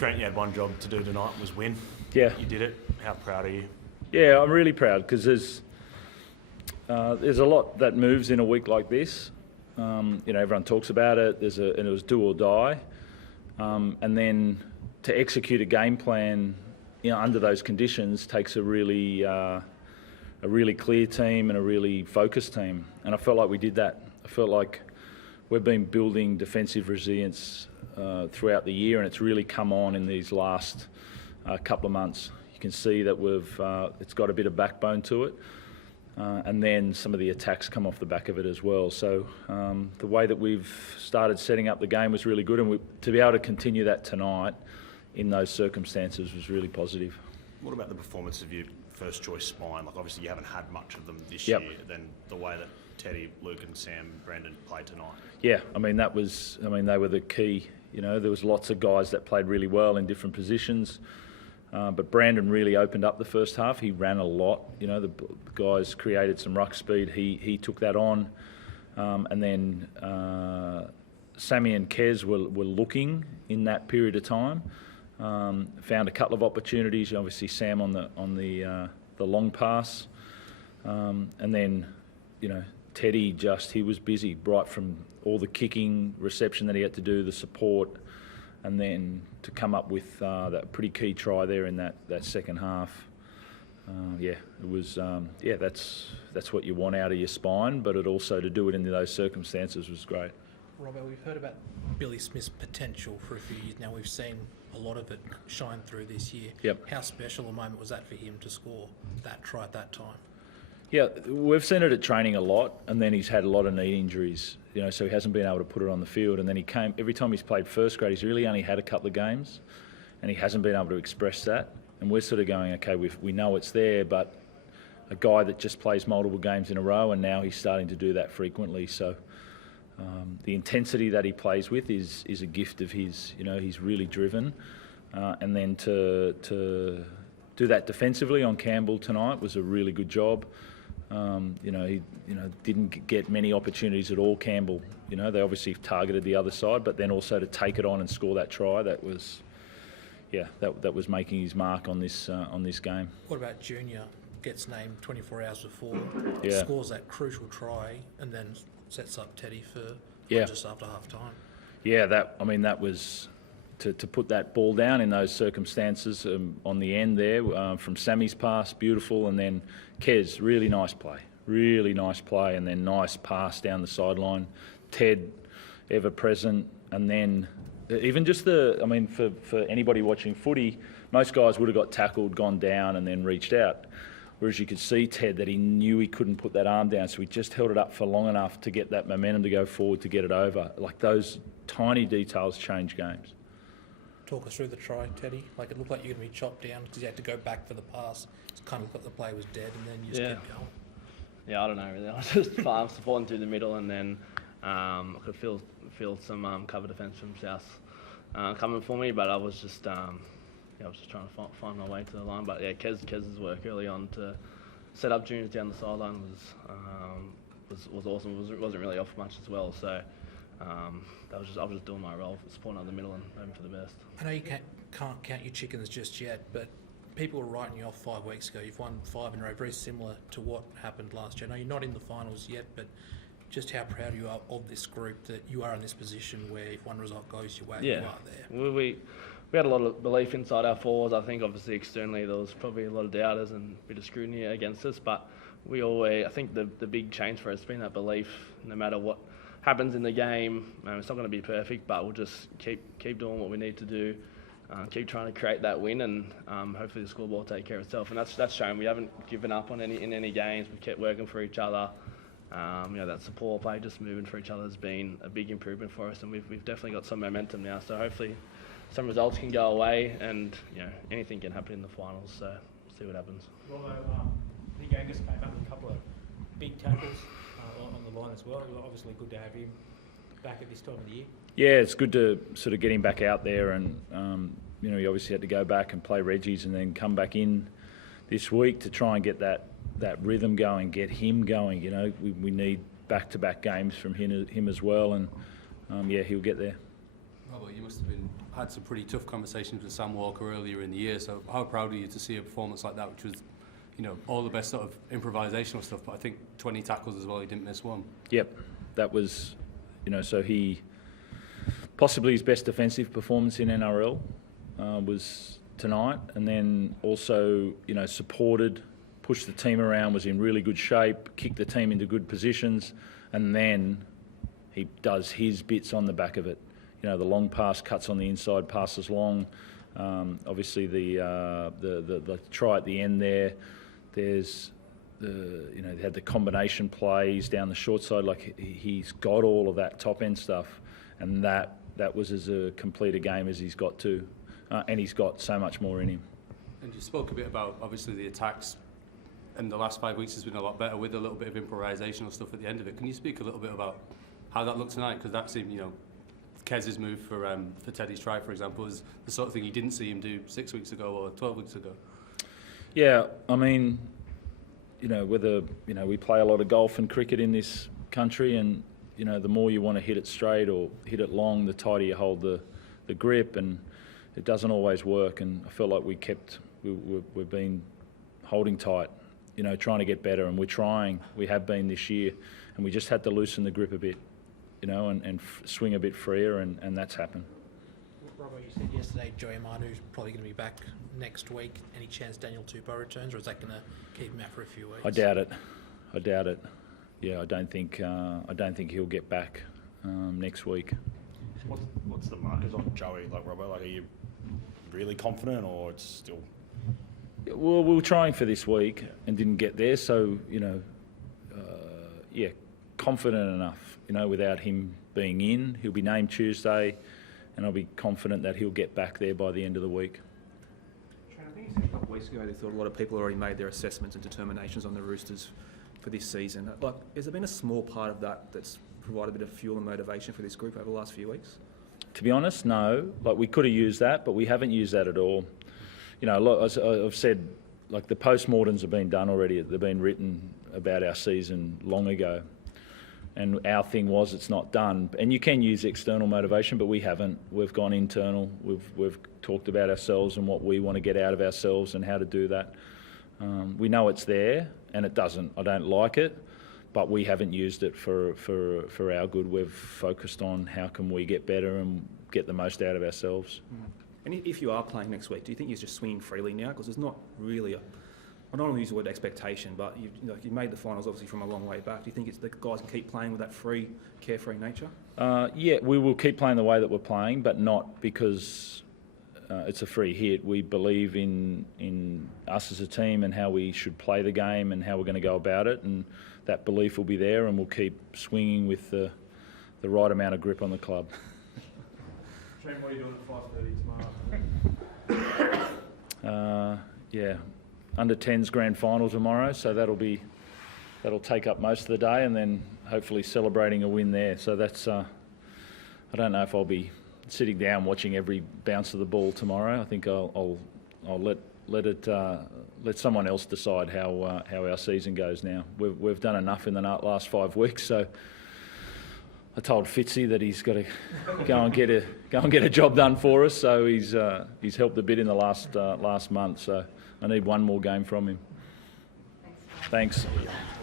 Trent, you had one job to do tonight, was win. Yeah. You did it. How proud are you? Yeah, I'm really proud because there's a lot that moves in a week like this. Everyone talks about it. And it was do or die, and then to execute a game plan, under those conditions takes a really clear team and a really focused team. And I felt like we did that. I felt like we've been building defensive resilience throughout the year, and it's really come on in these last couple of months. You can see that it's got a bit of backbone to it, and then some of the attacks come off the back of it as well. So the way that we've started setting up the game was really good, and to be able to continue that tonight in those circumstances was really positive. What about the performance of your first choice spine? Like, obviously you haven't had much of them this Yep. year. Then the way that Teddy, Luke and Sam, Brandon played tonight. Yeah, they were the key. There was lots of guys that played really well in different positions. But Brandon really opened up the first half. He ran a lot. The guys created some ruck speed. He took that on. And then Sammy and Kez were looking in that period of time. Found a couple of opportunities. Obviously Sam on the long pass. And then, Teddy he was busy right from all the kicking, reception that he had to do, the support, and then to come up with that pretty key try there in that second half. It was that's what you want out of your spine, but it also to do it in those circumstances was great. Robbo, we've heard about Billy Smith's potential for a few years now. We've seen a lot of it shine through this year. Yep. How special a moment was that for him to score that try at that time? Yeah, we've seen it at training a lot, and then he's had a lot of knee injuries, so he hasn't been able to put it on the field. And then every time he's played first grade, he's really only had a couple of games, and he hasn't been able to express that. And we're sort of going, okay, we know it's there, but a guy that just plays multiple games in a row, and now he's starting to do that frequently. So the intensity that he plays with is a gift of his. He's really driven, and then to do that defensively on Campbell tonight was a really good job. He didn't get many opportunities at all, Campbell. They obviously targeted the other side, but then also to take it on and score that try, that was making his mark on this game. What about Junior? Gets named 24 hours before, Yeah. scores that crucial try, and then sets up Teddy for just after half time. Yeah, that was to put that ball down in those circumstances on the end there from Sammy's pass, beautiful, and then Kez, really nice play, and then nice pass down the sideline. Ted, ever present, and then even just for anybody watching footy, most guys would have got tackled, gone down, and then reached out. Whereas you could see Ted that he knew he couldn't put that arm down, so he just held it up for long enough to get that momentum to go forward to get it over. Like, those tiny details change games. Talk us through the try, Teddy. Like, it looked like you were going to be chopped down because you had to go back for the pass. It's kind of looked like the play was dead, and then you just kept going. Yeah, I don't know really. I was just supporting through the middle, and then I could feel some cover defence from South coming for me, but I was just I was just trying to find my way to the line. But yeah, Kez's work early on to set up juniors down the sideline was awesome. It wasn't really off much as well, so. I was just doing my role, supporting out the middle and hoping for the best. I know you can't count your chickens just yet, but people were writing you off 5 weeks ago. You've won 5 in a row, very similar to what happened last year. I know you're not in the finals yet, but just how proud you are of this group that you are in this position where if one result goes your way, you are there. We had a lot of belief inside our forwards. I think obviously externally there was probably a lot of doubters and a bit of scrutiny against us, but I think the big change for us has been that belief, no matter what happens in the game. It's not going to be perfect, but we'll just keep doing what we need to do, keep trying to create that win, and hopefully the scoreboard will take care of itself. And that's shown. We haven't given up on any games. We've kept working for each other. That support play, just moving for each other, has been a big improvement for us, and we've definitely got some momentum now. So hopefully some results can go away, and anything can happen in the finals. So we'll see what happens. Although the game just came up with a couple of big tackles on the line as well. Obviously good to have him back at this time of the year. Yeah, it's good to sort of get him back out there, and he obviously had to go back and play Reggie's and then come back in this week to try and get that rhythm going, get him going. We need back-to-back games from him as well, and he'll get there. Robert, you must have been had some pretty tough conversations with Sam Walker earlier in the year. So how proud are you to see a performance like that, which was, you know, all the best sort of improvisational stuff, but I think 20 tackles as well. He didn't miss one. Yep, that was, you know, so he possibly his best defensive performance in NRL was tonight, and then also, you know, supported, pushed the team around, was in really good shape, kicked the team into good positions, and then he does his bits on the back of it. You know, the long pass, cuts on the inside, passes long. Obviously, the try at the end there. There's you know, they had the combination plays down the short side. Like he's got all of that top end stuff, and that was as complete a game as he's got to, and he's got so much more in him. And you spoke a bit about obviously the attacks, and the last 5 weeks has been a lot better with a little bit of improvisational stuff at the end of it. Can you speak a little bit about how that looked tonight? Because that seemed, you know, Kez's move for Teddy's try, for example, is the sort of thing you didn't see him do 6 weeks ago or 12 weeks ago. Yeah, I mean, you know, whether, you know, we play a lot of golf and cricket in this country, and, you know, the more you want to hit it straight or hit it long, the tighter you hold the grip, and it doesn't always work. And I felt like we've been holding tight, you know, trying to get better, and we have been this year, and we just had to loosen the grip a bit, you know, and swing a bit freer, and that's happened. Robert, you said yesterday Joey Manu's probably going to be back next week. Any chance Daniel Tupou returns, or is that going to keep him out for a few weeks? I doubt it. Yeah, I don't think he'll get back next week. What's the markers on Joey, like, Robbo? Like, are you really confident, or it's still? Well, we were trying for this week and didn't get there, so, you know, yeah, confident enough, you know, without him being in. He'll be named Tuesday, and I'll be confident that he'll get back there by the end of the week. Trent, I think you said a couple of weeks ago they thought a lot of people already made their assessments and determinations on the Roosters for this season. Like, has there been a small part of that that's provided a bit of fuel and motivation for this group over the last few weeks? To be honest, no. Like, we could have used that, but we haven't used that at all. You know, as I've said, like, the postmortems have been done already. They've been written about our season long ago. And our thing was, it's not done. And you can use external motivation, but we haven't. We've gone internal. We've talked about ourselves and what we want to get out of ourselves and how to do that. We know it's there, and it doesn't. I don't like it, but we haven't used it for our good. We've focused on how can we get better and get the most out of ourselves. And if you are playing next week, do you think you're just swinging freely now? Because there's not really I don't want to use the word expectation, but you made the finals obviously from a long way back. Do you think the guys can keep playing with that free, carefree nature? Yeah, we will keep playing the way that we're playing, but not because it's a free hit. We believe in us as a team and how we should play the game and how we're going to go about it, and that belief will be there, and we'll keep swinging with the right amount of grip on the club. Trent, what are you doing at 5:30 tomorrow? Yeah, under 10s grand final tomorrow, so that'll take up most of the day, and then hopefully celebrating a win there. So that's I don't know if I'll be sitting down watching every bounce of the ball tomorrow. I think I'll let someone else decide how our season goes now. We've done enough in the last 5 weeks, so I told Fitzy that he's got to go and get a job done for us. So he's helped a bit in the last month. So I need one more game from him. Thanks.